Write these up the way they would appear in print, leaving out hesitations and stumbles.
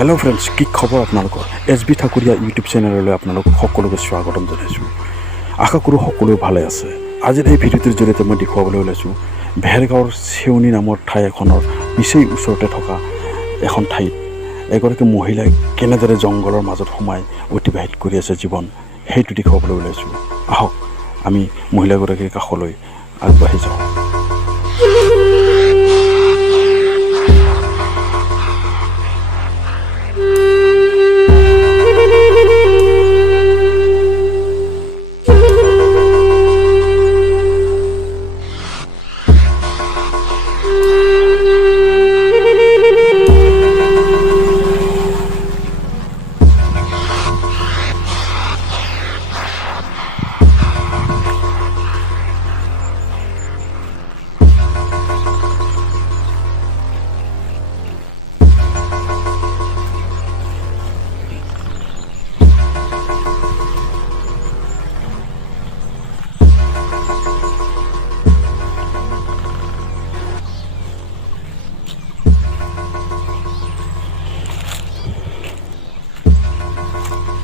Hello' friends, কি খবৰ আপোনালোকৰ? এছ বি ঠাকুৰীয়া ইউটিউব চেনেললৈ আপোনালোকক সকলোকে স্বাগতম জনাইছোঁ। আশা কৰোঁ সকলোৱে ভালে আছে। আজিৰ এই ভিডিঅ'টোৰ জৰিয়তে মই দেখুৱাবলৈ ওলাইছোঁ ভেৰগাঁৱৰ চেউনি নামৰ ঠাই এখনৰ নিচেই ওচৰতে থকা এখন ঠাইত এগৰাকী মহিলাই কেনেদৰে জংঘলৰ মাজত সোমাই অতিবাহিত কৰি আছে জীৱন, সেইটো দেখুৱাবলৈ ওলাইছোঁ। আহক আমি মহিলাগৰাকীৰ কাষলৈ আগবাঢ়ি যাওঁ।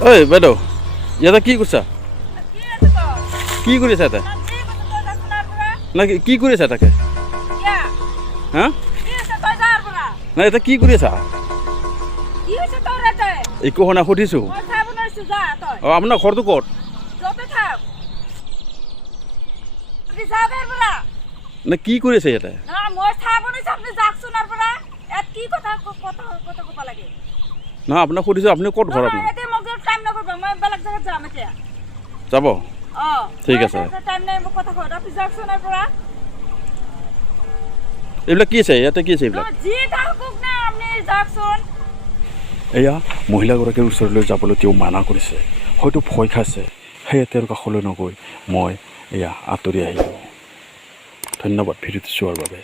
ঐ বাইদেউ, ইয়াতে কি কৰিছা? কি কৰি আছা ইয়াতে? না কি কৰি আছা তাকে? হা না ইয়াতে কি কৰি আছা? একো শুনা সুধিছোঁ। অঁ, আপোনাৰ ঘৰটো ক'ত? না কি কৰি আছে ইয়াতে? নহয়, আপোনাক সুধিছোঁ আপুনি ক'ত ঘৰ? আপোনাৰ যাব? ঠিক আছে। এইবিলাক কি আছে ইয়াতে? কি আছে এইবিলাক? এয়া মহিলাগৰাকীৰ ওচৰলৈ যাবলৈ তেওঁ মানা কৰিছে, হয়তো ভয় খাইছে। সেয়ে তেওঁৰ কাষলৈ নগৈ মই এয়া আঁতৰি আহিলোঁ। ধন্যবাদ ভিডিঅ'টো চোৱাৰ বাবে।